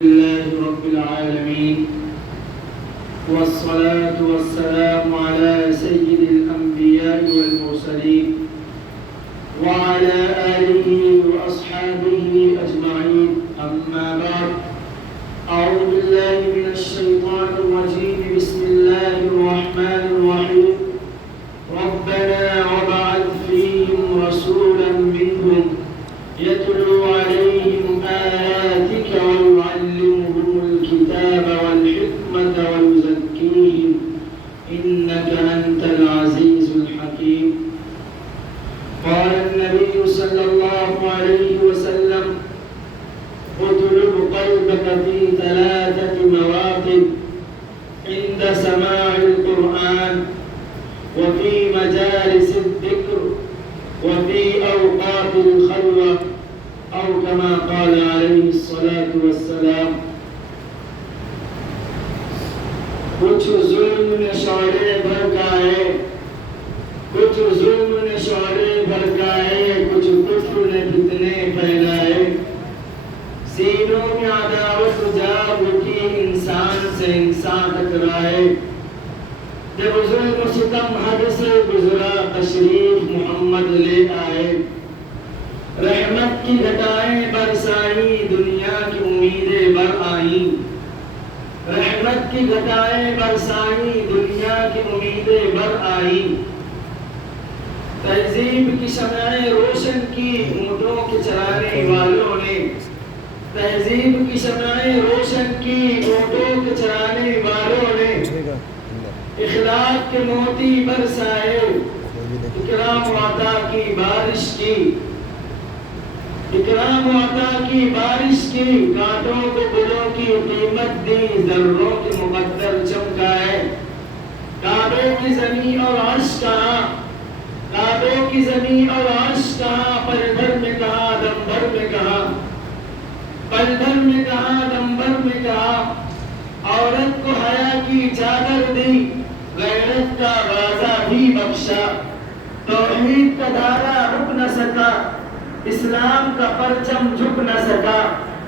لله رب العالمين والصلاة والسلام على سيد الأنبياء والمرسلين وعلى آله وأصحابه أجمعين أما بعد أعوذ بالله من الشيطان الرجيم بسم الله الرحمن الرحيم ربنا وابعث فيهم رسولا منهم يتلو عليهم آياتك ويعلمهم الكتاب والحكمة ويزكيهم إنك أنت العزيز الحكيم. قال النبي صلى الله عليه وسلم اطلب قلبك في 3 مواطن: عند سماع القرآن، وفي مجالس الذكر، وفي أوقات الخلوة، أو كما قال عليه الصلاة والسلام. کچھ ظلم نے شعلے بھڑکائے، کچھ ظلم نے شعلے بھڑکائے، کچھ کفر نے فتنے پھیلائے، سینوں میں عداوت جاگ اٹھی، انسان سے انسان ٹکرائے. جب ظلم و ستم حد سے گزرا، تشریف محمد لے آئے، رحمت کی گھٹائیں برسائیں، دنیا کی امیدیں بر آئیں. رحمت کی گھٹائیں برسائیں، دنیا کی امیدیں بر آئیں. تہذیب کی شمعیں روشن کی اونٹوں کے چرانے والوں نے، تہذیب کی شمعیں روشن کی اونٹوں کے چرانے والوں نے، اخلاق کے موتی برسائے، اکرام و عطا کی بارش کی، اکرام و عطا کی بارش کی. کانٹوں کو گلوں کی قیمت دی، ذروں کے مقدر چمکائے. کعبے کی زمین اور عرش کہاں، کعبے کی زمین اور عرش کہاں، پل بھر میں کہاں، دم بھر میں کہاں، پل بھر میں کہاں، دم بھر میں کہاں. عورت کو حیا کی چادر دی، غیرت کا غازہ بھی بخشا. توحید کا دھارا رک نہ سکا، اسلام کا پرچم جھک نہ سکا.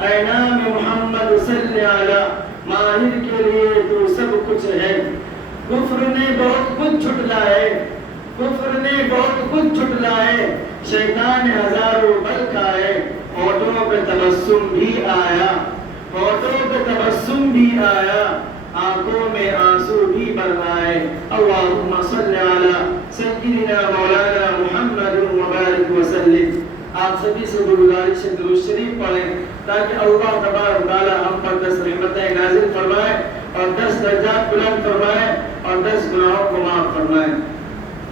اے نام محمد صلی علی، ماہر کے لیے تو سب کچھ ہے. کفر نے بہت کچھ جھٹلائے، کفر نے بہت کچھ جھٹلائے، شیطان نے ہزاروں بل کھائے. ہونٹوں پہ تبسم بھی آیا، ہونٹوں پہ تبسم بھی آیا، آنکھوں میں آنسو بھی بر آئے. اللہم صلی علی سیدنا مولانا محمد وبارک وسلم. آپ سبھی سے گزارش ہے درود شریف پڑھیں تاکہ اللہ تبارک و تعالی ہم پر 10 رحمتیں نازل فرمائے اور 10 درجات بلند فرمائے اور 10 گناہوں کو معاف فرمائے.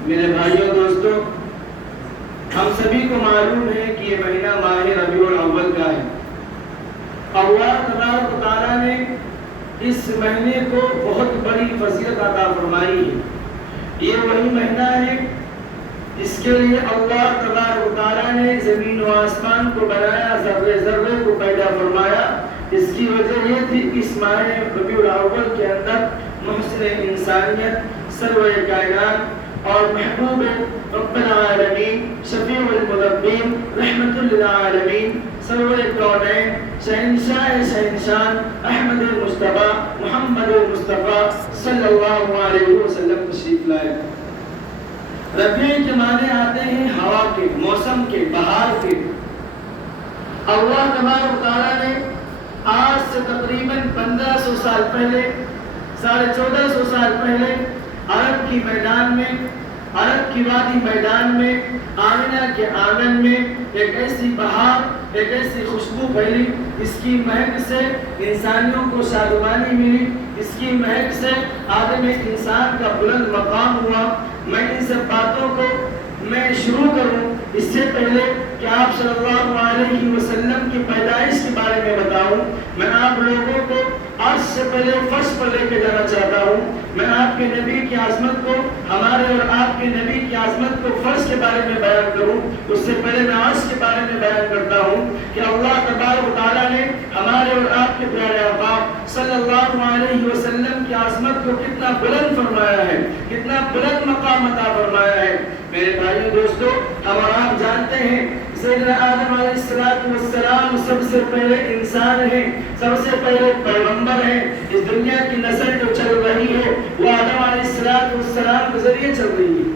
میرے بھائیوں دوستو، ہم سبھی کو معلوم ہے کہ یہ مہینہ ماہ ربیع الاول کا ہے. اللہ تبارک و تعالی نے اس مہینے کو بہت بڑی فضیلت عطا فرمائی ہے. یہ وہی مہینہ ہے اس کے لیے اللہ تبارک و تعالی نے زمین و آسمان کو بنایا، ذرے ذرے کو پیدا فرمایا. اس کی وجہ یہ تھی کہ اس ماہ ربیع الاول کے اندر محسن انسانیت، سرور کائنات اور محبوب رب العالمین، شفیع المذنبین، رحمت للعالمین، سرور کونین، شہنشاہ شہنشان، احمد المصطفیٰ، محمد المصطفیٰ صلی اللہ علیہ وسلم تشریف لائے. ربیع کے معنی آتے ہیں ہوا کے، موسم کے، بہار کے. اللہ تبارک و تعالیٰ نے آج سے تقریباً 1500 سال پہلے، 1450 سال پہلے عرب کی میدان میں، عرب کی وادی میدان میں، آمنہ کے آنگن میں ایک ایسی بہار، ایک ایسی خوشبو پھیلی، اس کی مہک سے انسانیوں کو شادمانی ملی، اس کی مہک سے آدم انسان کا بلند مقام ہوا. میں ان سب باتوں کو میں شروع کروں اس سے پہلے کہ آپ صلی اللہ علیہ وسلم کی پیدائش کے بارے میں بتاؤں. میں آپ لوگوں کو عرش سے پہلے فرش پر لے کے جانا چاہتا ہوں. میں آپ کے نبی کی عظمت کو، ہمارے اور آپ کے نبی کی عظمت کو فرش کے بارے میں بیان کروں. اس سے پہلے میں عرش کے بارے میں بیان کرتا ہوں کہ اللہ تبارک و تعالیٰ نے ہمارے اور آپ کے پیارے آقا صلی اللہ علیہ وسلم کی عظمت کو کتنا بلند فرمایا ہے، کتنا بلند مقام عطا فرمایا ہے. میرے بھائیو دوستو، ہم اور آپ جانتے ہیں سیدنا آدم علیہ السلام سب سے پہلے انسان ہیں، سب سے پہلے پیغمبر ہیں. اس دنیا کی نسل جو چل رہی ہے وہ آدم علیہ السلام کے ذریعے چل رہی ہے.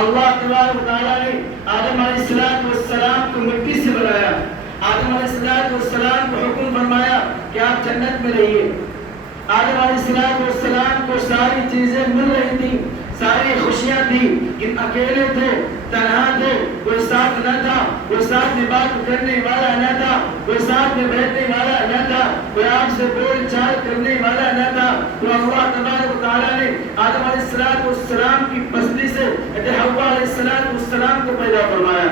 اللہ تبارک و تعالیٰ نے آدم علیہ السلام کو مٹی سے بنایا. آدم علیہ السلام کو حکم فرمایا کہ آپ جنت میں رہیے. آدم علیہ السلام کو ساری چیزیں مل رہی تھی، ساری خوشیاں تھی، لیکن اکیلے تھے، تنہا تھے، کوئی ساتھ نہ تھا، کوئی ساتھ میں بات کرنے والا نہ تھا، کوئی ساتھ میں بیٹھنے والا نہ تھا، کوئی آپ سے بول چال کرنے والا نہ تھا. تو اللہ تبارک و تعالیٰ نے آدم علیہ السلام کی پسلی سے حوا علیہ السلام کو پیدا فرمایا.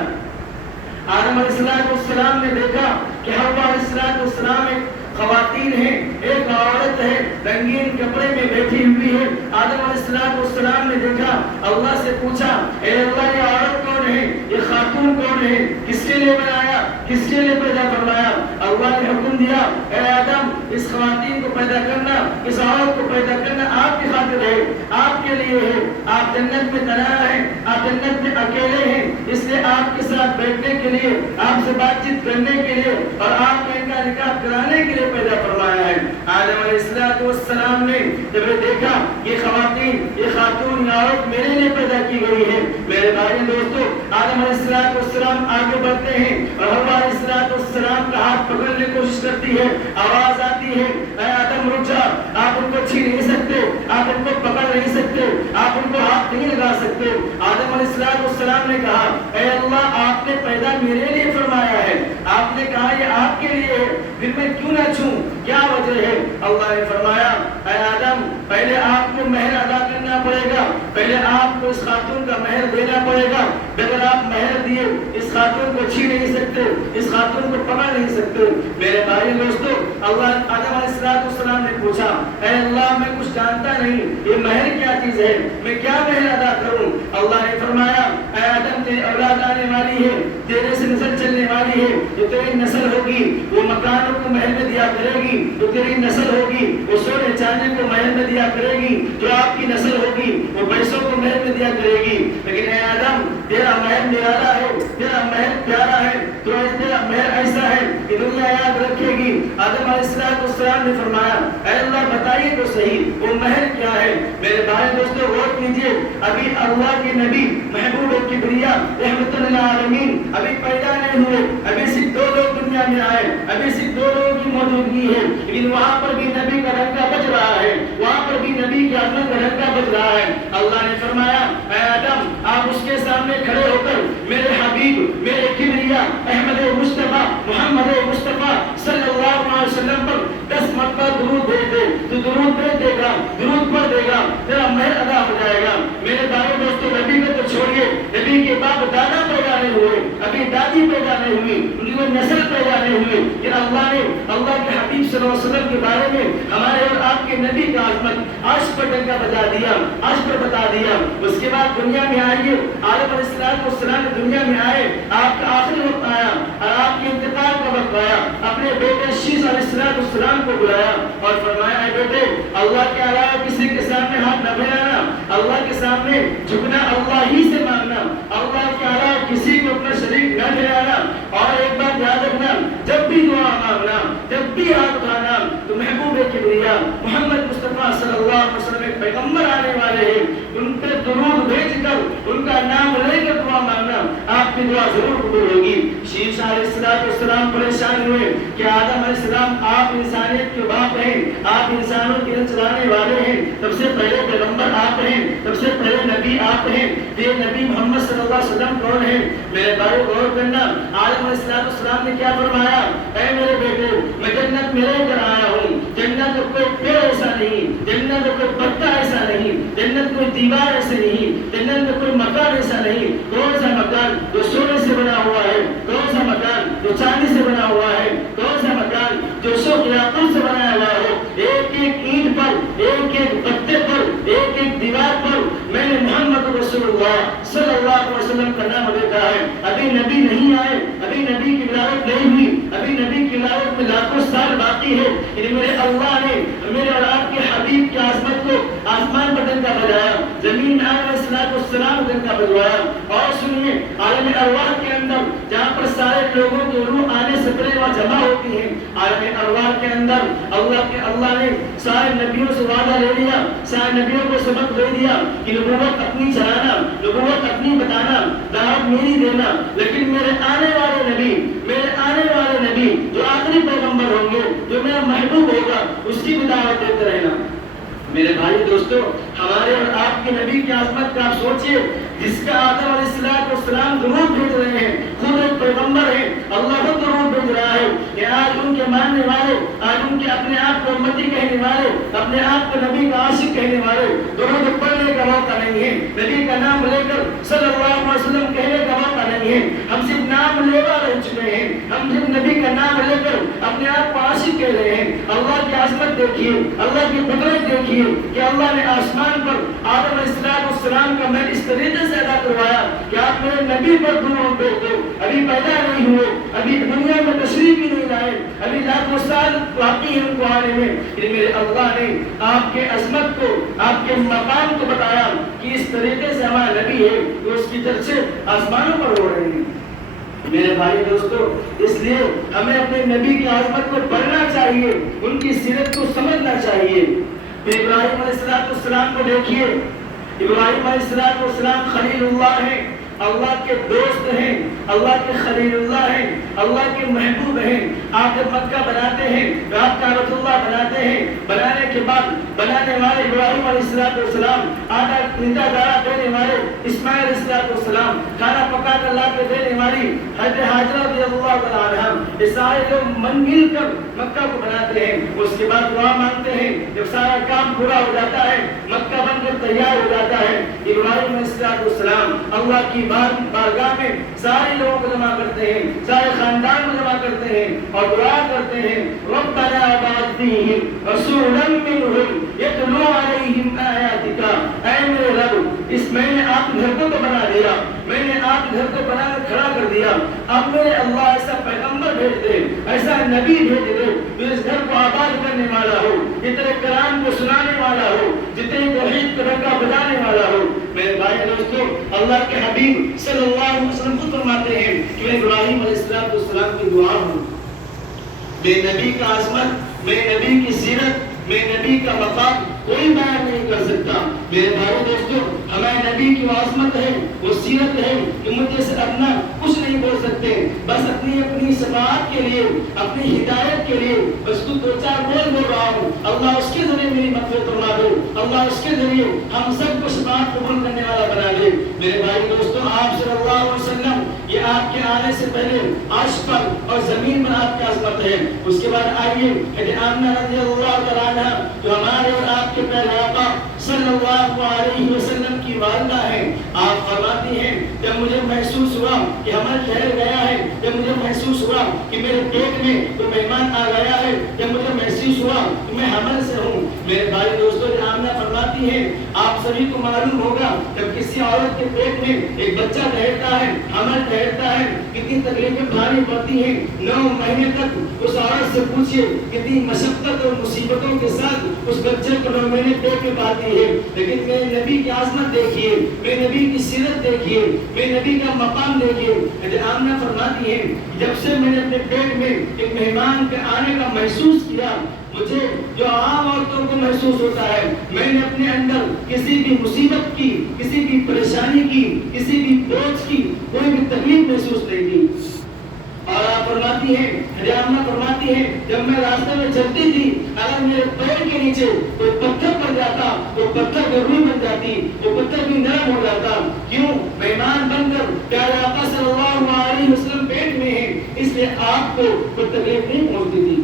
آدم علیہ السلام نے دیکھا کہ حوا علیہ السلام ایک خواتین ہیں، ایک عورت ہے، رنگین کپڑے میں بیٹھی ہوئی ہے. آدم علیہ السلام نے دیکھا، اللہ سے پوچھا، اے اللہ یہ عورت کون ہے، یہ خاتون کون ہے، کس کے لیے بنایا، کس کے لیے پیدا فرمایا؟ اللہ نے حکم دیا، اے آدم اس خواتین کو پیدا کرنا، اس عورت کو پیدا کرنا آپ کی خاطر ہے، آپ کے لیے ہے. آپ جنت میں تنہا ہیں، آپ جنت میں اکیلے ہیں، اس لیے آپ کے ساتھ بیٹھنے کے لیے، آپ سے بات چیت کرنے کے لیے اور آپ کا ان کا نکاح کرانے کے لیے پیدا فرمایا ہے. آدم علیہ السلام نے جب دیکھا یہ خواتین، یہ خاتون، یہ عورت میرے لیے پیدا کی گئی ہے. میرے بھائی دوستو، آدم علیہ السلام آگے بڑھتے ہیں اور حوا علیہ السلام کا ہاتھ پکڑنے کی کوشش کرتی ہے. آواز آتی ہے، اے آدم رک جا، آپ ان کو چھین نہیں سکتے، آپ ان کو پکڑ نہیں سکتے، آپ ان کو ہاتھ نہیں لگا سکتے. آدم علیہ السلام نے کہا، اے اللہ آپ نے پیدا میرے لیے فرمایا ہے، آپ نے کہا یہ آپ کے لیے ہے، پھر میں کیوں نہ چھوں، کیا وجہ ہے؟ اللہ نے فرمایا، اے آدم پہلے آپ کو مہر ادا کرنا پڑے گا، پہلے آپ کو اس خاتون کا مہر دینا پڑے گا. اگر آپ مہر دیے اس خاتون کو چھین نہیں سکتے، اس خاتون کو پکڑ نہیں سکتے. میرے بھائی دوستو، اللہ آدم علیہ السلام نے پوچھا، اے اللہ میں کچھ جانتا نہیں، یہ مہر کیا چیز ہے، میں کیا مہر ادا کروں؟ اللہ نے فرمایا، اے آدم تیری اولاد آنے والی ہے، تیرے سے نسل چلنے والی ہے، جو تیری نسل ہوگی وہ مکانوں کو مہر میں دیا کرے گی، جو تیری نسل ہوگی وہ سونے چاندی کو مہر میں دیا کرے گی، جو آپ کی نسل ہوگی وہ پیسوں کو مہر میں دیا کرے گی. لیکن اے آدم تیرا مہر نرالا ہے، تیرا مہر پیارا ہے، تو تیرا مہر ایسا ہے کہ دنیا یاد رکھے گی. آدم علیہ السلام نے فرمایا، اے اللہ بتائیے تو صحیح وہ مہر کیا ہے؟ میرے بھائی دوستو غور کیجیے، ابھی اللہ کے نبی محبوب کبریا رحمت للعالمین ابھی پیدا نہیں ہوئے، ابھی صرف 2 لوگ دنیا میں آئے، ابھی صرف 2 لوگوں کی موجودگی ہے، لیکن وہاں پر بھی نبی کا ڈنکا بج رہا ہے، وہاں پر بھی نبی کی آمد کا ڈنکا بج رہا ہے. اللہ نے فرمایا، اے آدم آپ اس کے سامنے کھڑے ہو کر میرے حبیب، میرے کبریا احمد مصطفیٰ محمد مصطفیٰ صلی اللہ علیہ وسلم پر 10 مرتبہ درود بھیج دے. تو درود بھیج دے گا، درود پڑھ دے گا، تیرا مہر ادا ہو جائے گا. میرے بھائی دوستو نبی کو تو چھوڑیے، نبی کے باپ دادا پیدا نہیں ہوئے، ابھی دادی پیدا نہیں ہوئی، ان کی نسل پیدا نہیں ہوئی، کہ اللہ نے اللہ کے حبیب صلی اللہ علیہ وسلم کے بارے میں ہمارے اور آپ کے نبی کا عظمت عرش پر ڈنکا بجا دیا، عرش پر بتا دیا. اس کے بعد دنیا میں آئیے، آدم علیہ السلام دنیا میں آئے، آپ کا آخری وقت آیا اور آپ کے انتقال کا وقت آیا. اپنے بیٹے شیش علیہ السلام کو بلایا اور فرمایا، اے بیٹے اللہ کے علاوہ کسی کے سامنے ہاتھ نہ پھیلانا، اللہ کے سامنے جھکنا، اللہ ہی سے مانگنا، اللہ کے علاوہ کسی کو اپنا شریک نہ ٹھہرانا. اور ایک بات یاد رکھنا، جب بھی دعا مانگنا، جب بھی ہاتھ اٹھانا تو محبوب کبریا محمد مصطفیٰ صلی اللہ علیہ وسلم ایک پیغمبر آنے والے ہیں، ان پہ درود بھیج کر ان کا نام لے کر دعا مانگنا، آپ کی دعا ضرور قبول ہوگی. شیش علیہ السلام پریشان ہوئے کہ آدم علیہ السلام آپ انسانیت کے باپ ہیں، آپ انسانوں کے چلانے والے ہیں، سب سے پہلے پیغمبر آپ ہیں، سب سے پہلے نبی آپ ہیں، یہ نبی محمد صلی اللہ علیہ وسلم کون ہیں؟ میرے بھائی غور کرنا، آدم علیہ السلام نے کیا فرمایا، اے میرے بیٹے میں جنت میں لے کر آیا ہوں، جنت کوئی پیڑ ایسا نہیں، جنت کوئی پتا ایسا نہیں، جنت کوئی دیوار ایسے نہیں، جنت میں کوئی مکان ایسا نہیں. کون سا مکان جو سونے سے بنا ہوا ہے، کون سا مکان جو چاندی سے بنا ہوا ہے، کون سا مکان جو شوق یاقوت سے بنایا ہوا ہو. ایک ایک اینٹ پر، ایک ایک پتے پر، ایک ایک دیوار پر میں نے محمد رسول اللہ صلی اللہ علیہ وسلم کا نام لکھا ہے. ابھی نبی نہیں آئے، ابھی نبی کی ولادت نہیں ہوئی، ابھی نبی کی ولادت میں لاکھوں سال باقی ہے، لیکن میرے اللہ نے میرے اور آپ کے حبیب کی عظمت کو آسمان پر ڈنکا بجایا. زمین میں علیہ السلام کا بجوایا. اور سنیے عالم ارواح کے اندر جہاں پر سارے لوگوں کی روح آنے سے پہلے وہاں جمع ہوتی ہے، عالم ارواح کے اندر اللہ نے سارے نبیوں سے وعدہ لے لیا، سارے نبیوں کو سبق دے دیا کہ نبوت اپنی چلانا، نبوت اپنی بتانا، دعوت میری دینا، لیکن میرے آنے والے نبی جو آخری پیغمبر ہوں گے، جو میرا محبوب ہوگا، اس کی بھی دعوت دیتے رہنا. میرے بھائی دوستو، ہمارے اور آپ کے نبی کی عظمت کا آپ سوچئے، جس کا آدم علیہ السلام درود بھیج رہے ہیں، خود ایک پیغمبر ہے، اللہ کو درود بھیج رہا ہے کہ آج ان کے ماننے والے، آج ان کے اپنے آپ کو امتی کہنے والے، اپنے آپ کو نبی کا عاشق کہنے والے درود پڑھنے کا موقع نہیں ہے، نبی کا نام لے کر صلی اللہ علیہ وسلم کہنے کا موقع نہیں ہے. ہم صرف نام لیوا رہ چکے ہیں، ہم صرف نبی کا نام لے کر اپنے آپ کو عاشق کہہ رہے ہیں. اللہ کی عظمت دیکھیے، اللہ کی قدرت دیکھیے کہ اللہ نے آسمان پر آدم علیہ السلام کا میں اس طریقے سے ادا کروایا کہ آپ میرے نبی پر درود بھیج دو. ابھی پیدا نہیں ہوئے، ابھی دنیا میں تشریف بھی نہیں لائے، ابھی لاکھوں سال باقی ہیں ان کو آنے میں، لیکن میرے اللہ نے آپ کے عظمت کو، آپ کے مقام کو بتایا کہ اس طریقے سے ہمارا نبی ہے تو اس کی چرچے آسمانوں پر ہو رہے ہیں. میرے بھائی دوستو، اس لیے ہمیں اپنے نبی کی عظمت کو پڑھنا چاہیے، ان کی سیرت کو سمجھنا چاہیے. ابراہیم علیہ السلام کو دیکھیے، ابراہیم علیہ السلام خلیل اللہ ہیں، اللہ کے دوست ہیں، اللہ کے خلیل اللہ ہیں، اللہ کے محبوب ہیں. آپ جب مکہ بناتے ہیں، آپ کعبۃ اللہ بناتے ہیں، بنانے کے بعد بنانے والے ابراہیم علیہ السلام، آٹا اینٹا گاڑا دینے والے اسماعیل علیہ السلام، کھانا پکا کر لا کے دینے والی حضرت ہاجرہ رضی اللہ تعالیٰ عنہا، یہ سارے لوگ مل کر مکہ کو بناتے ہیں. اس کے بعد دعا مانگتے ہیں، جب سارا کام پورا ہو جاتا ہے، مکہ بن کر تیار ہو جاتا ہے، ابراہیم علیہ السلام اللہ کی بارگاہ میں سارے لوگوں کو جمع کرتے ہیں، سارے خاندان کو جمع کرتے ہیں اور دعا کرتے ہیں، ربنا وابعث فیہم رسولا منہم یتلو علیہم آیاتک. اے میرے رب، اس میں نے آپ گھر کو بنا دیا، میں نے آپ گھر کو بنا کر کھڑا کر دیا، اب میرے اللہ ایسا پیغمبر بھیج دے، ایسا نبی بھیج دے جو اس گھر کو آباد کرنے والا ہو، جتنے کلام کو سنانے والا ہو، جتنے توحید کا ڈنکا بجانے والا ہو. میرے بھائی دوستو، اللہ کے حبیب صلی اللہ علیہ وسلم خود فرماتے ہیں کہ میں ابراہیم علیہ السلام کی دعا ہوں. میں نبی کا عظمت، میں نبی کی سیرت، میں نبی کا مقام کوئی بیان نہیں کر سکتا. میرے بھائی دوستو، ہمیں نبی کی عظمت ہے، وہ سیرت ہے کہ مجھے سے اپنا کچھ نہیں بول سکتے، بس اپنی شفاعت کے لیے، اپنی ہدایت کے لیے بس تو دو چار بول رہا ہوں. اللہ اس کے ذریعے میری مغفرت فرما دے، اللہ اس کے ذریعے ہم سب کو شفاعت قبول کرنے والا بنا دے. میرے بھائی دوستو، آپ صلی اللہ علیہ وسلم، یہ آپ کے آنے سے پہلے عرش پر اور زمین پر آپ کی عظمت ہے. اس کے بعد آئیے حضرت آمنہ رضی اللہ تعالیٰ عنہ جو ہمارے اور آپ کے پیارے آقا صلی اللہ علیہ وسلم کی والدہ ہے. آپ فرماتی ہیں جب مجھے محسوس ہوا کہ حمل ٹھہر گیا ہے، جب مجھے محسوس ہوا کہ میرے پیٹ میں کوئی مہمان آ گیا ہے، جب مجھے محسوس ہوا کہ میں حمل سے ہوں. میرے بھائی دوستو، آمنہ فرماتی ہیں آپ سبھی کو معلوم ہوگا جب کسی عورت کے پیٹ میں ایک بچہ ٹھہرتا ہے، حمل ٹھہرتا ہے، کتنی تکلیفیں بھاری پڑتی ہیں. 9 مہینے تک اس عورت سے پوچھئے کتنی مشقت اور مصیبتوں کے ساتھ اس بچے کو 9 مہینے پیٹ میں پاتی ہے. لیکن میرے نبی کی عظمت دیکھیے، میرے نبی کی سیرت دیکھیے، میرے نبی کا مقام دیکھیے. آمنہ فرماتی ہیں جب سے میں نے اپنے پیٹ میں ایک مہمان کے آنے کا محسوس کیا، مجھے جو عام عورتوں کو محسوس ہوتا ہے، میں نے اپنے اندر کسی بھی مصیبت کی، کسی بھی پریشانی کی، کسی بھی بوجھ کی کوئی بھی تکلیف محسوس نہیں کی. اور آپ فرماتی ہیں، آمنہ فرماتی ہیں جب میں راستے میں چلتی تھی، اگر میرے پیر کے نیچے کوئی پتھر پڑ جاتا، وہ پتھر میں روح بن جاتی، وہ پتھر بھی نرم ہو جاتا. کیوں؟ مہمان بن کر پیارے آقا صلی اللہ علیہ وسلم پیٹ میں ہیں، اس لیے آپ کو کوئی تکلیف نہیں پہنچتی تھی.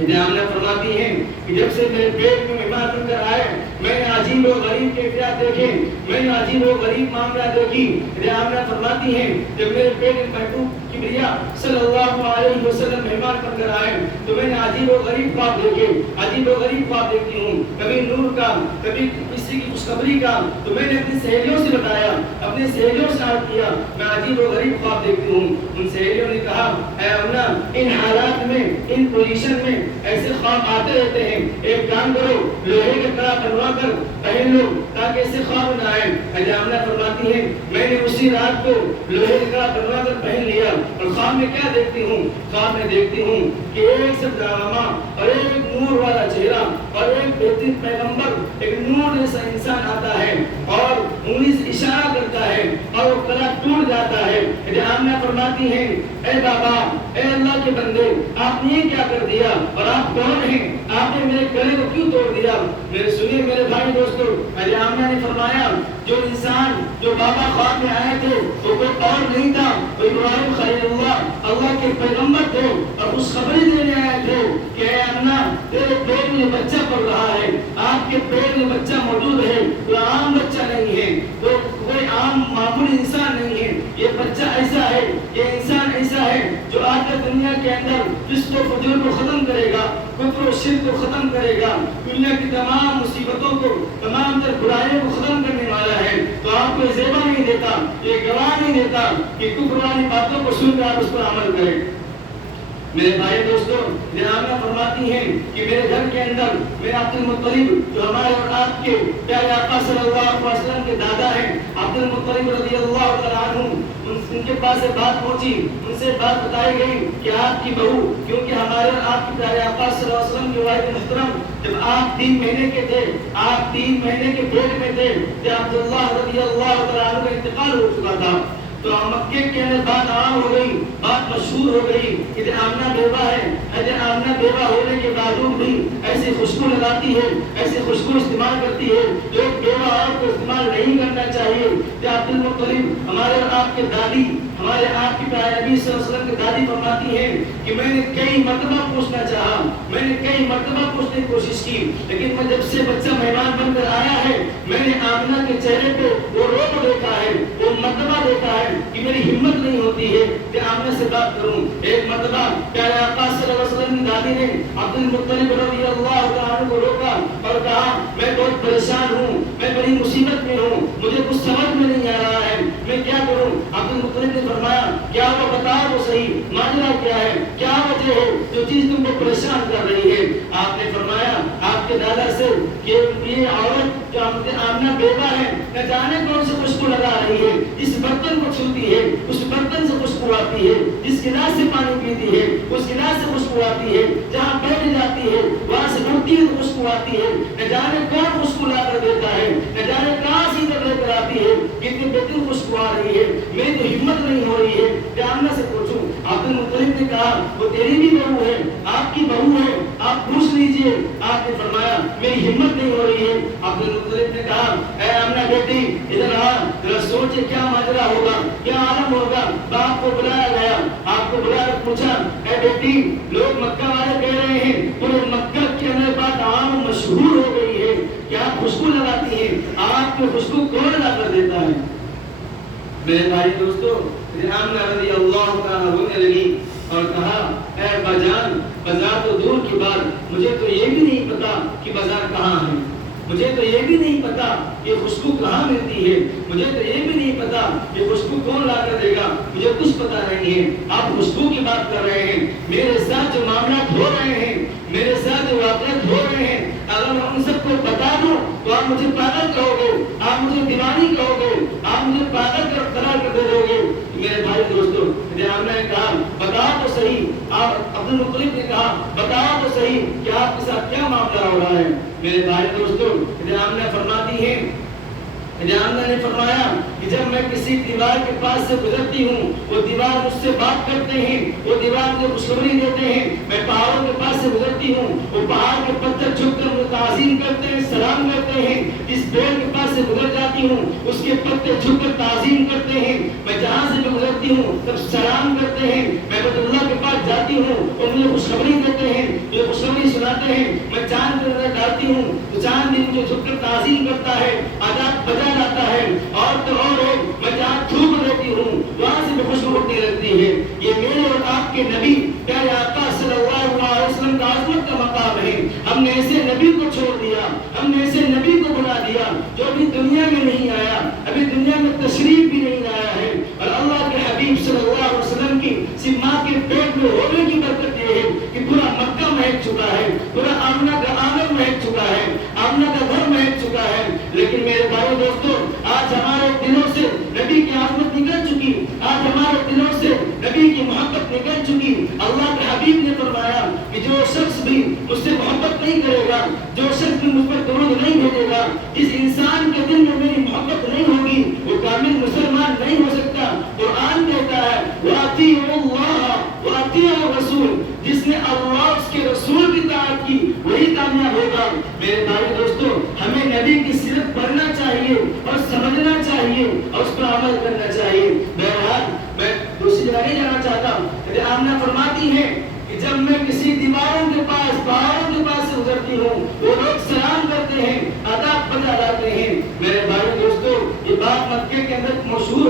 آمنہ فرماتی ہیں کہ جب سے میرے پیٹ میں مہمان بن کر آئے، میں نے عجیب و غریب کیفیات دیکھے، میں نے عجیب و غریب معاملات دیکھی. آمنہ فرماتی ہیں جب میرے پیٹ میں محبوب کبریا صلی اللہ علیہ وسلم مہمان بن کر آئے تو میں نے عجیب و غریب خواب دیکھے، عجیب و غریب خواب دیکھتی ہوں، کبھی نور کا، کبھی کسی کی خوشخبری کا. تو میں نے اپنی سہیلیوں سے بتایا، اپنی سہیلیوں سے عرض کیا میں عجیب و غریب خواب دیکھتی دیکھتی ہوں. ان سہیلیوں نے کہا اے امنا ان حالات میں ان پوزیشن میں ایسے خواب آتے رہتے ہیں, ایک کام کرو لوہے کا کڑا بنوا کر پہن لو تاکہ ایسے خواب نہ آئے. حضرت آمنہ فرماتی ہیں میں نے اسی رات کو لوہے کا کڑا بنوا کر پہن لیا اور خواب میں کیا دیکھتی ہوں, خواب میں دیکھتی ہوں کہ ایک سبزامہ اور ایک نور والا چہرہ اور ایک بہترین پیغمبر, ایک نور جیسا انسان آتا ہے اور انگلی سے اشارہ کرتا ہے اور وہ کڑا ٹوٹ جاتا ہے. حضرت آمنہ فرماتی ہیں اے بابا اے اللہ کے بندے آپ نے یہ کیا کر دیا اور آپ کون ہیں, آپ نے میرے گلے کو کیوں توڑ دیا. میرے سنیے میرے بھائی دوستو, حضرت آمنہ نے فرمایا جو انسان جو بابا خواب میں آئے تھے وہ کوئی اور نہیں تھا, وہ ابراہیم خلیل اللہ کے پیغمبر تھے اور خوشخبری دینے آئے تھے کہ اے آمنہ تیرے پیٹ میں بچہ پڑ رہا ہے, آپ کے پیٹ میں بچہ موجود ہے, کوئی عام بچہ نہیں ہے, کوئی عام معمولی انسان نہیں ہے, یہ بچہ ایسا ہے, یہ انسان ایسا ہے جو آج دنیا کے اندر فسق و فجور کو ختم کرے گا, کفر و شرک کو ختم کرے گا, دنیا کی تمام مصیبتوں کو تمام تر برائیوں کو ختم کرنے والا ہے. تو آپ کو زیبا نہیں دیتا, یہ گواہ نہیں دیتا کہ کفر والی باتوں کو سن کر آپ اس پر عمل کریں. میرے بھائی دوستو, آمنہ فرماتی ہیں کہ میرے گھر کے اندر میرے عبد المطلب جو ہمارے اور آپ کے پیارے آقا صلی اللہ علیہ وسلم کے دادا ہیں, عبد المطلب رضی اللہ تعالیٰ عنہ, ان کے پاس بات پہنچی, ان سے بات بتائی گئی کہ آپ کی بہو, کیونکہ ہمارے اور آپ کے پیارے آقا صلی اللہ علیہ وسلم کے والد محترم جب آپ 3 مہینے کے تھے, آپ 3 مہینے کے پیٹ میں تھے, کہ عبداللہ رضی اللہ تعالیٰ عنہ کا انتقال ہو چکا تھا. تو مکے کے اندر بات عام ہو گئی, بات مشہور ہو گئی کہ آمنہ بیوہ ہے. حضرت آمنہ بیوہ ہونے کے باوجود بھی ایسی خوشبو لگاتی ہے, ایسی خوشبو استعمال کرتی ہے جو بیوہ عورت کو استعمال نہیں کرنا چاہیے. عبد المطلب ہمارے اور آپ کے دادی, ہمارے آپ کی پیارے نبی صلی اللہ علیہ وسلم کی دادی فرماتی ہیں کہ میں نے کئی مرتبہ پوچھنا چاہا, میں نے کئی مرتبہ پوچھنے کی کوشش کی, لیکن میں جب سے بچہ مہمان بن کر آیا ہے میں نے آمنہ کے چہرے پہ وہ روپ دیکھا ہے, وہ مرتبہ دیکھا ہے کہ میری ہمت نہیں ہوتی ہے کہ آمنہ سے بات کروں. ایک مرتبہ پیارے آقا صلی اللہ علیہ وسلم کی دادی نے عبد المطلب رضی اللہ عنہ کو روکا اور کہا میں بہت پریشان ہوں, میں بڑی مصیبت میں ہوں, مجھے کچھ سمجھ میں نہیں آ رہا ہے, میں کیا کروں. عبد المطلب نے فرمایا کیا وہ بتاؤ تو صحیح, ماجرا کیا ہے, کیا وجہ ہے جو چیز تم کو پریشان کر رہی ہے. آپ نے فرمایا آپ کے دادا سے کہ یہ عورت جو آمنہ بیوہ ہے نہ جانے کون سے خوشبو لگا رہی ہے, اس برتن کو چھوتی ہے اس برتن سے خوشبو آتی ہے, جس گلاس سے پانی پیتی ہے اس گلاس سے خوشبو آتی ہے, جہاں بیٹھ جاتی ہے وہاں سے اٹھتی ہے تو خوشبو آتی ہے, نہ جانے کون خوشبو لا کر دیتا ہے, نہ جانے کہاں سے ادھر لے کر آتی ہے, کتنی بہترین خوشبو آ رہی ہے, میری تو ہمت نہیں ہو رہی ہے کہ آمنہ سے پوچھوں. عبد المطلب نے کہا وہ تیری بھی بہو ہے, آپ کی بہو ہے, آپ پوچھ لیجئے. آپ نے فرمایا میری ہمت نہیں ہو رہی ہے. عبد المطلب نے کہا اے آمنہ بیٹی ادھر آ, ذرا سوچے کیا ماجرا ہوگا, کیا عالم ہوگا. باپ کو بلایا گیا, آپ کو بلا کر پوچھا اے بیٹی لوگ مکہ والے کہہ رہے ہیں پورے مکہ کے اندر بات عام مشہور ہو گئی ہے کہ آپ خوشبو لگاتی ہیں, آپ کی خوشبو کون لا کر دیتا ہے. میرے بھائی دوستو, آمنہ رضی اللہ تعالیٰ رونے لگی اور کہا اے ابا جان بازار تو دور کی بات, مجھے تو یہ بھی نہیں پتا کہ بازار کہاں ہے, مجھے تو یہ بھی نہیں پتا کہ خوشبو کہاں ملتی ہے, مجھے تو یہ بھی نہیں پتا کہ خوشبو کون لا کر دے گا, مجھے کچھ پتا نہیں ہے. آپ خوشبو کی بات کر رہے ہیں, میرے ساتھ جو معاملات ہو رہے ہیں, میرے ساتھ جو واقعات ہو رہے ہیں, اگر میں ان سب کو بتا دوں تو آپ مجھے پاگل کہو گے, آپ مجھے دیوانی کہو گے, آپ مجھے پاگل قرار کر دے گے. میرے بھائی دوستو, آمنہ نے کہا بتاؤ تو صحیح. آپ عبد المطلب نے کہا بتاؤ تو صحیح کہ آپ کے ساتھ کیا معاملہ ہو رہا ہے. میرے بھائی دوستو, آمنہ فرماتی ہیں, آمنہ نے فرمایا کہ جب میں کسی دیوار کے پاس سے گزرتی ہوں وہ دیوار مجھ سے بات کرتے ہیں, وہ دیوار مجھے خوشخبری دیتے ہیں. میں پہاڑوں کے پاس سے گزرتی ہوں, وہ پہاڑ کے پتھر جھک کر مجھے تعظیم کرتے ہیں, سلام کرتے ہیں. جس پیڑ کے پاس سے گزر جاتی ہوں اس کے پتے جھک کر تعظیم کرتے ہیں. میں جہاں سے بھی گزرتی ہوں تب سلام کرتے ہیں. میں بیت اللہ کے پاس جاتی ہوں اور مجھے خوشخبری دیتے ہیں, مجھے خوشخبری سناتے ہیں. میں چاند پہ نظر ڈالتی ہوں تو چاند بھی مجھے جھک کر تعظیم کرتا ہے, آزاد بجا لاتا ہے. اور تو اور میں جہاں تھوک دیتی ہوں وہاں سے بھی خوشبو اٹھنے لگتی ہے. یہ میرے اور آپ کے نبی پیارے آقا صلی اللہ علیہ وسلم کا عظمت کا مقام ہے. ہم نے ایسے نبی کو چھوڑ دیا, ہم نے ایسے نبی کو بنا دیا جو ابھی دنیا میں نہیں آیا, ابھی دنیا میں تشریف بھی نہیں آیا ہے. اور اللہ کے حبیب صلی اللہ علیہ ہوئے ہونے کی برکت یہ ہے کہ پورا مکہ مہک چکا ہے، پورا آمنہ کا آنگن مہک چکا ہے، آمنہ کا گھر مہک چکا ہے۔ لیکن میرے بھائی دوستو، آج ہمارے دلوں سے نبی کی عظمت نکل چکی، آج ہمارے دلوں سے نبی کی محبت نکل چکی۔ اللہ کے حبیب نے فرمایا کہ جو شخص بھی مجھ سے محبت نہیں کرے گا، جو شخص بھی مجھ پر درود نہیں بھیجے گا، جس انسان کے دل میں میری محبت نہیں ہوگی وہ کامل مسلمان نہیں ہو سکتا۔ قرآن کہتا ہے وَأَطِيعُوا اللَّهَ وَأَطِيعُوا الرَّسُولَ، جس نے اللہ اس کے رسول کی اطاعت کی وہی کامیاب ہوگا۔ میرے بھائی دوستو، ہمیں نبی کی سیرت پڑھنا چاہیے اور سمجھنا چاہیے اور اس پر عمل کرنا چاہیے۔ بہرحال میں دوسری جگہ نہیں جانا چاہتا۔ آمنہ فرماتی ہے کہ جب میں کسی دیواروں کے پاس، پہاڑوں کے پاس سے گزرتی ہوں، وہ لوگ سلام کرتے ہیں، آداب بجا لاتے ہیں۔ میرے بھائی دوستو، یہ بات مکے کے اندر مشہور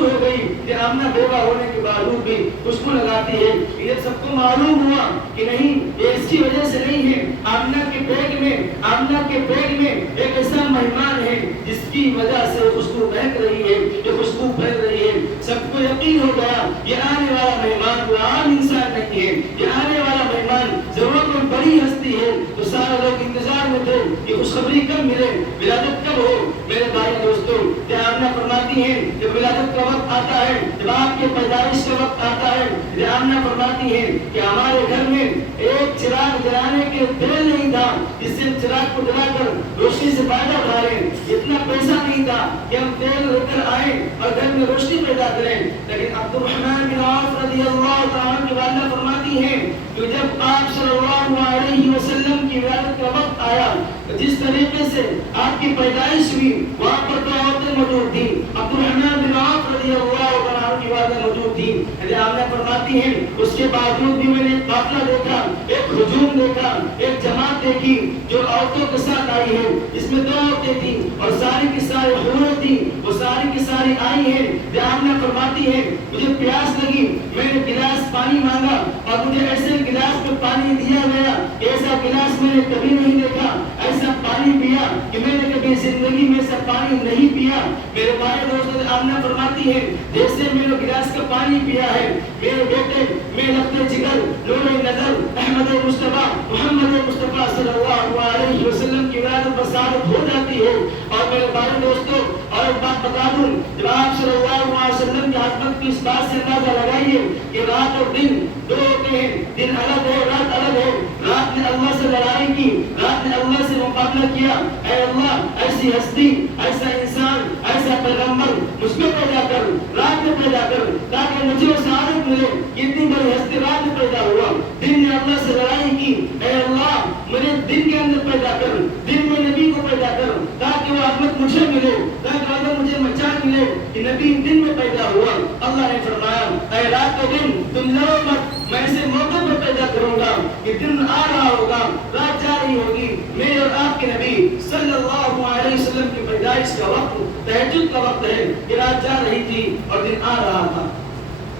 ہو گئی کہ آمنہ بیوہ ہونے کے باوجود بھی خوشبو لگاتی ہے۔ یہ سب کو معلوم ہوا کہ نہیں، یہ اس کی وجہ سے نہیں ہے، آمنہ کے پیٹ میں ایک ایسا مہمان ہے جس کی وجہ سے خوشبو بہک رہی ہے، یہ خوشبو پھیل رہی ہے۔ سب کو یقین ہو گیا یہ آنے والا مہمان کوئی عام انسان نہیں ہے، یہ آنے والا مہمان ضرور کوئی بڑی ہستی ہے۔ تو سارے لوگ انتظار میں تھے کہ خوشخبری کب ملے، ولادت کب ہو۔ میرے بھائی دوستو، آمنہ فرماتی ہیں جب ولادت کا وقت آتا ہے، جب آپ کے پیدائش کا وقت آتا ہے، آمنہ فرماتی ہیں کہ ہمارے گھر میں ایک چراغ جلانے کے تیل نہیں تھا جس سے چراغ کو جلا کر روشنی سے فائدہ اٹھا لیں، اتنا پیسہ نہیں تھا کہ ہم تیل لے کر آئیں اور گھر میں روشنی پیدا کریں۔ لیکن عبد الرحمن بن عوف رضی اللہ تعالیٰ کی والدہ فرماتی ہیں کہ جب آپ صلی اللہ علیہ وسلم کی ولادت کا وقت آیا، جس طریقے سے آپ کی پیدائش ہوئی وہاں پر تو عورتیں موجود تھیں، عبد الرحمن بن عوف رضی اللہ تعالیٰ کی والدہ موجود تھیں۔ آمنہ فرماتی ہیں اس کے باوجود بھی میں نے ایک قافلہ دیکھا، ایک ہجوم دیکھا، ایک جماعت دیکھی جو عورتوں کے ساتھ آئی ہے، اس میں 2 عورتیں تھیں اور ساری کی ساری حور تھیں، وہ ساری کی ساری آئی ہیں۔ آمنہ فرماتی ہے مجھے پیاس لگی، میں نے گلاس پانی مانگا اور مجھے ایسے گلاس میں پانی دیا گیا، ایسا گلاس میں نے کبھی نہیں دیکھا، ایسا پانی پیا کہ میں نے کبھی زندگی میں ایسا پانی نہیں پیا۔ میرے بھائی دوستو، آمنہ فرماتی ہے جیسے میں نے گلاس کا پانی پیا ہے، میرے بیٹے میں لگتے جگر نور نظر احمد مصطفیٰ محمد مصطفیٰ صلی اللہ علیہ وسلم کی ولادت بصارت ہو جاتی ہے۔ اور میرے بھائی دوستو، اور ایک بات بتا دوں، جب آپ صلی اللہ علیہ وسلم کی عظمت کی اس بات سے اندازہ لگائیے کہ رات اور دن 2 ہوتے ہیں، دن الگ ہے، رات الگ ہے۔ رات نے اللہ سے لڑائی کی، رات نے اللہ سے مقابلہ کیا، اے اللہ ایسی ہستی، ایسا انسان، ایسا پیغمبر مجھ کو پیدا کر، رات میں پیدا کر تاکہ مجھے وہ سعادت ملے۔ اتنی بڑی ہستی رات میں پیدا ہوا، دن نے اللہ سے لڑائی کی، اے اللہ مجھے دن کے اندر پیدا کر، دن میں نبی کو پیدا کر تاکہ وہ عظمت مجھے ملے، تاکہ عظمت مجھے مچان ملے کہ نبی دن میں پیدا ہوا۔ اللہ نے فرمایا اے رات و دن تم لڑو مت، میں اسے موقع پر پیدا کروں گا کہ دن آ رہا ہوگا، رات جا رہی ہوگی۔ میرے اور آپ کے نبی صلی اللہ علیہ وسلم کی پیدائش کا وقت تہجد کا وقت ہے کہ رات جا رہی تھی اور دن آ رہا تھا۔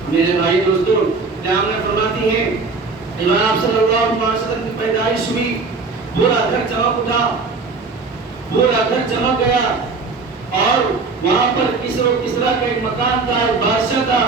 میرے بھائی دوستو، آمنہ فرماتی ہیں جب آپ صلی اللہ علیہ وسلم کی پیدائش ہوئی، پورا گھر چمک اٹھا، پورا گھر چمک گیا اور وہاں پر کسرا کا ایک مکان تھا، ایک بادشاہ تھا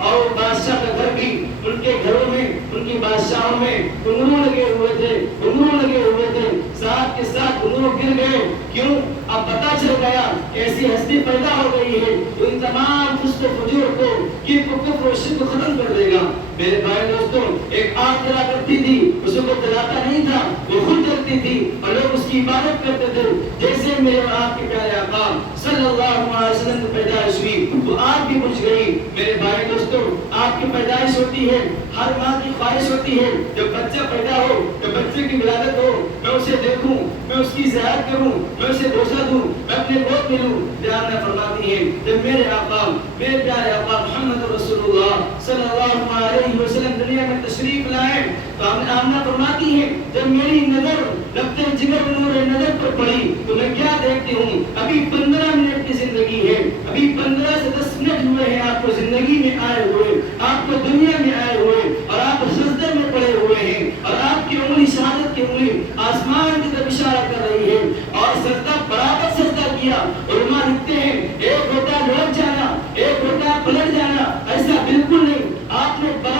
اور بادشاہ کا گھر بھی، ان کے گھروں میں، ان کی بادشاہوں میں گھنگرو لگے ہوئے تھے، ساتھ کے ساتھ گھنگرو گر گئے۔ کیوں؟ اب پتا چل گیا ایسی ہستی پیدا ہو گئی ہے جو ان تمام فسق و فجور کو، کفر و شرک کو ختم کر دے گا۔ میرے بھائی دوستوں، ایک آگ جلا کرتی تھی، اس کو جلاتا نہیں تھا، وہ خود جلتی تھی اور لوگ اس کی عبادت کرتے تھے۔ جیسے میرے اور آپ کے پیارے آقا صلی اللہ علیہ وسلم کی پیدائش ہوئی تو آگ بھی بجھ گئی۔ میرے بھائی دوستوں، آپ کی پیدائش ہوتی ہے، ہر ماں کی خواہش ہوتی ہے جب بچہ پیدا ہو، جب بچے کی ولادت ہو، میں اسے دیکھوں، میں اس کی زیارت کروں، میں اسے بوسہ دوں، میں اپنے گود ملوں۔ آمنہ فرماتی ہے جب میرے آقا، میرے پیارے آقا محمد رسول اللہ صلی اللہ علیہ وسلم دنیا میں تشریف لائے تو آمنہ فرماتی ہے جب میری نظر لگتے جگر نور نظر پر پڑی تو میں کیا دیکھتی ہوں، ابھی 15 منٹ کی زندگی ہے، ابھی 15 سے 10 منٹ ہوئے ہیں آپ کو زندگی میں آئے ہوئے، آپ کو دنیا میں آئے ہوئے اور آپ سجدے میں پڑے ہوئے ہیں اور آپ کی انگلی، شہادت کی انگلی آسمان کی طرف اشارہ کر رہی ہے اور سجدہ برابر سجدہ کیا۔ علماء لکھتے ہیں ایک ہوتا لڑک جانا، ایک ہوتا پلٹ جانا، ایسا بالکل نہیں، آپ نے برابر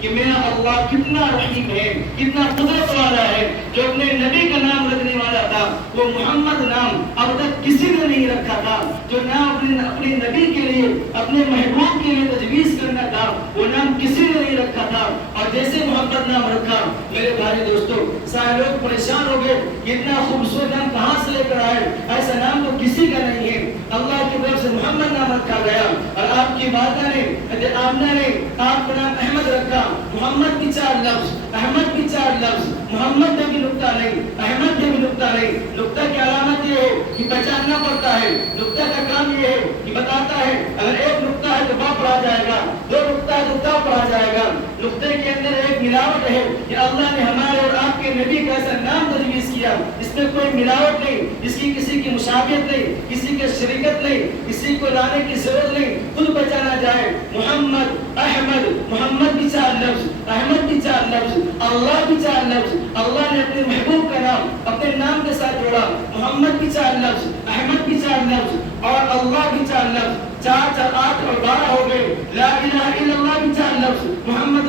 کہ میرا اللہ کتنا رحیم ہے، کتنا قدرت والا ہے، جو اپنے نبی کا نام رکھنے والا تھا وہ محمد نام اب تک کسی نے نہیں رکھا تھا، جو نام اپنے نبی کے لیے اپنے محبوب کے لیے تجویز کرنا تھا وہ نام کسی نے نہیں رکھا تھا، اور جیسے محمد نام رکھا میرے بھائی دوستو سارے لوگ پریشان ہو گئے، اتنا خوبصورت نام کہاں سے لے کر آئے، ایسا نام تو کسی کا نہیں ہے، اللہ کی طرف سے محمد نام رکھا گیا، اور آپ کی والدہ نے حضرت آمنہ نے آپ کا نام احمد رکھا، محمد کی 4 لفظ، احمد کی 4 لفظ، محمد میں بھی نقطہ نہیں، احمد میں بھی نقطہ نہیں، نقطہ کی علامت یہ ہے کہ پہچاننا پڑتا ہے، نقطہ کا کام یہ ہے کہ بتاتا ہے اگر ایک نقطہ ہے تو با پڑھا جائے گا، 2 نقطہ ہے تو تا پڑھا جائے گا، نقطے کے اندر ایک ملاوٹ ہے کہ اللہ نے ہمارے اور آپ کے نبی کا ایسا نام تجویز کیا، اس میں کوئی ملاوٹ نہیں، اس کی کسی کی مشابہت نہیں، کسی کی شریکت نہیں، کسی کو لانے کی ضرورت نہیں، خود پہچانا جائے محمد احمد، محمد بھی 4 لفظ، احمد بھی 4 لفظ، اللہ بھی 4 لفظ، اللہ نے اپنے محبوب کا نام اپنے نام کے ساتھ جوڑا، محمد بھی 4 لفظ، احمد بھی 4 لفظ اور اللہ بھی 4 لفظ، 4 4 8 اور 12 ہو گئے، لا الہ الا اللہ بھی 4 لفظ، محمد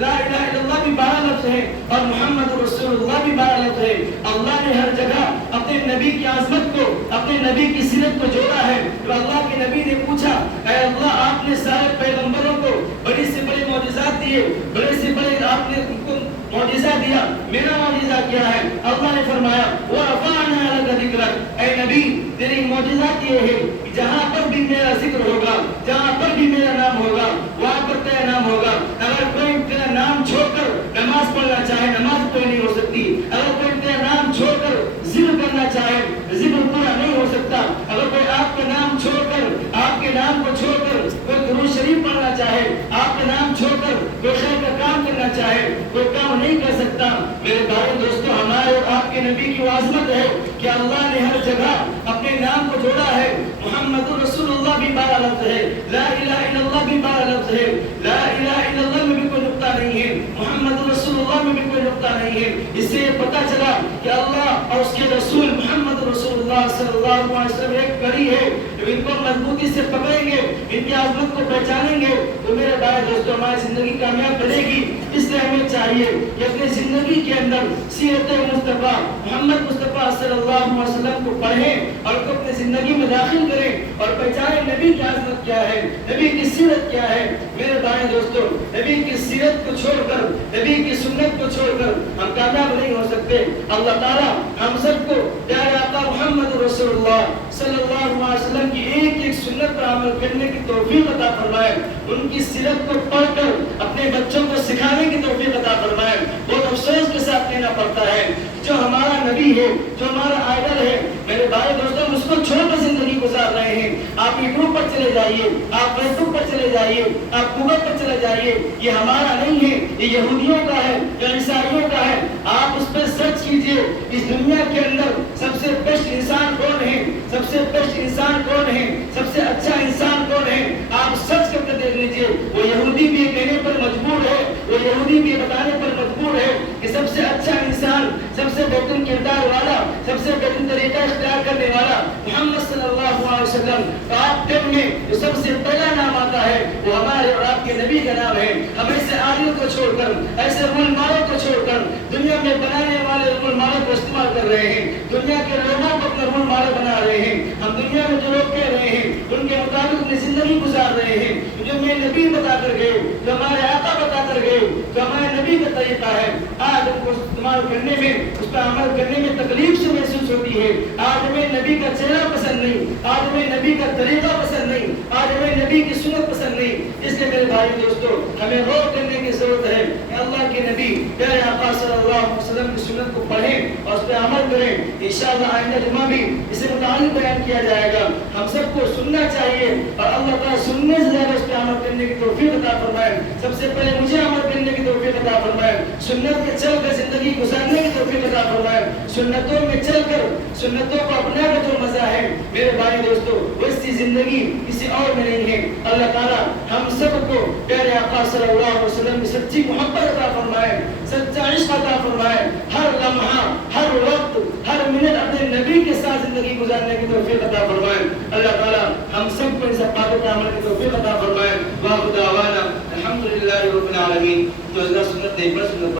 لا الہ الا اللہ بھی 12 لفظ ہے اور محمد رسول اللہ بھی 12 لفظ ہے، اللہ نے ہر جگہ اپنے نبی کی عظمت کو اپنے نبی کی سیرت کو جوڑا ہے، تو اللہ کے نبی نے پوچھا اے اللہ آپ نے سارے پیغمبروں کو بڑے سے بڑے معجزات دیے، بڑے سے بڑے آپ نے ان کو معجزہ دیا، میرا معجزہ کیا ہے؟ اللہ نے فرمایا وَرَفَعْنَا لَكَ ذِكْرَكَ، اے نبی تیری معجزات یہ ہے کہ جہاں پر بھی میرا ذکر ہوگا، جہاں پر بھی میرا نام ہوگا وہاں پر تیرا نام ہوگا، اگر کوئی تیرا نام چھوڑ کر نماز پڑھنا چاہے نماز پوری نہیں ہو سکتی، اگر کوئی تیرا نام چھوڑ کر ذکر کرنا چاہے ذکر پورا نہیں ہو سکتا، اگر کوئی آپ کا نام چھوڑ کر آپ کے نام کو چھوڑ کر کوئی درود شریف پڑھنا چاہے، آپ کا نام چھوڑ کر کوئی خیر کا کام کرنا چاہے کوئی کام نہیں کر سکتا، میرے بھائی دوستو ہمارے اور آپ کے نبی کی عظمت ہے کہ اللہ نے ہر جگہ اپنے نام کو جوڑا ہے، محمد رسول اللہ بھی 12 لفظ ہے، لا الہ الا اللہ بھی 12 لفظ ہے، لا الہ الا اللہ میں بھی کوئی نقطہ نہیں ہے، محمد رسول اللہ میں بھی کوئی نقطہ نہیں ہے، اس سے پتہ چلا کہ اللہ اور اس کے رسول محمد رسول اللہ صلی اللہ علیہ وسلم ایک کڑی ہے، جب ان کو مضبوطی سے پکڑیں گے ان کی عظمت کو پہچانیں گے تو میرے بھائی دوستو ہماری زندگی کامیاب بنے گی، اس لیے ہمیں چاہیے کہ اپنی زندگی کے اندر سیرت مصطفیٰ محمد مصطفیٰ صلی اللہ علیہ وسلم کو پڑھیں اور کو اپنی زندگی میں داخل کریں اور پہچانیں نبی کی عظمت کیا ہے، نبی کی سیرت کیا ہے، میرے بھائی دوستو نبی کی سیرت کو چھوڑ کر نبی کی سنت کو چھوڑ کر ہم کامیاب نہیں ہو سکتے، اللہ تعالیٰ ہم سب کو پیارے آقا محمد رسول اللہ صلی اللہ علیہ وسلم کی ایک ایک سنت پر عمل کرنے کی توفیق عطا فرمائے، ان کی سیرت کو پڑھ کر اپنے بچوں کو سکھانے کی توفیق عطا فرمائے، بہت افسوس کے ساتھ کہنا پڑتا ہے جو ہمارا نبی ہے جو ہمارا آئیڈل ہے میرے بھائی دوستوں ہم اس کو چھوڑ کر زندگی گزار رہے ہیں، آپ یوٹیوب پر چلے جائیے، آپ فیس بک پر چلے جائیے، آپ گوگل پر چلے جائیے، یہ ہمارا نہیں ہے، یہ یہودیوں کا ہے، یہ عیسائیوں کا ہے، آپ اس پہ سرچ کیجئے اس دنیا کے اندر سب سے بیسٹ انسان کون ہے، سب سے بیسٹ انسان کون ہے، سب سے اچھا انسان کون ہے، آپ سرچ کر کے دیکھ لیجئے، وہ یہودی بھی کہنے پر مجبور ہے، وہ یہودی بھی بتانے پر مجبور ہے کہ سب سے اچھا انسان، سب سے بہترین کردار والا، سب سے بہترین طریقہ اختیار کرنے والا محمد صلی اللہ علیہ وسلم، آپ دن میں جو سب سے پہلا نام آتا ہے وہ ہمارے اور آپ کے نبی کا نام ہے، ہم ایسے عالیوں کو چھوڑ کر ایسے رول مالوں کو چھوڑ کر دنیا میں بنانے والے رول مالوں کو استعمال کر رہے ہیں، دنیا کے لوگوں کو اپنا رول مالو بنا رہے ہیں، ہم دنیا میں جو لوگ کہہ رہے ہیں ان کے مطابق اپنی زندگی گزار رہے ہیں، جو میں نبی بتا کر گئے، جو ہمارے آقا بتا کر گئے، جو ہمارے نبی کا طریقہ ہے، آج ہم کو استعمال کرنے میں اس پر عمل کرنے میں تکلیف سے محسوس ہوتی ہے، آج ہمیں نبی کا چہرہ پسند نہیں، آج ہمیں نبی کا طریقہ پسند نہیں، آج ہمیں نبی کی سنت پسند نہیں، اس لیے میرے بھائی دوستو ہمیں غور کرنے کی ضرورت ہے کہ اللہ کے نبی پیارے آقا صلی اللہ علیہ وسلم کی سنت کو پڑھیں اور اس پہ عمل کریں، انشاءاللہ آئندہ جمعہ بھی اس سے متعلق بیان کیا جائے گا، ہم سب کو سننا چاہیے اور اللہ تعالیٰ سننے سے زیادہ اس پہ عمل کرنے کی توفیق عطا فرمائے، سب سے پہلے مجھے عمل کرنے کی توفیق عطا فرمائے، سنت کے چل کر زندگی گزارنے کی توفیق عطا فرمائے، سنتوں میں چل کر سنتوں کو اپنا کا جو مزہ ہے میرے بھائی دوستو ویسی زندگی کسی اور میں نہیں ہے، اللہ تعالیٰ ہم سب کو پیارے آقا صلی اللہ علیہ وسلم کی سچی محبت عطا فرمائے، سچا عشق عطا فرمائے، ہر لمحہ ہر وقت ہر منٹ اپنے نبی کے ساتھ زندگی گزارنے کی توفیق عطا فرمائے، اللہ تعالیٰ ہم سب کو ان سب باتوں پر عمل کی توفیق عطا فرمائے، واخر دعوانا الحمدللہ العالمین. تو حضرت سنت نہیں پر سنت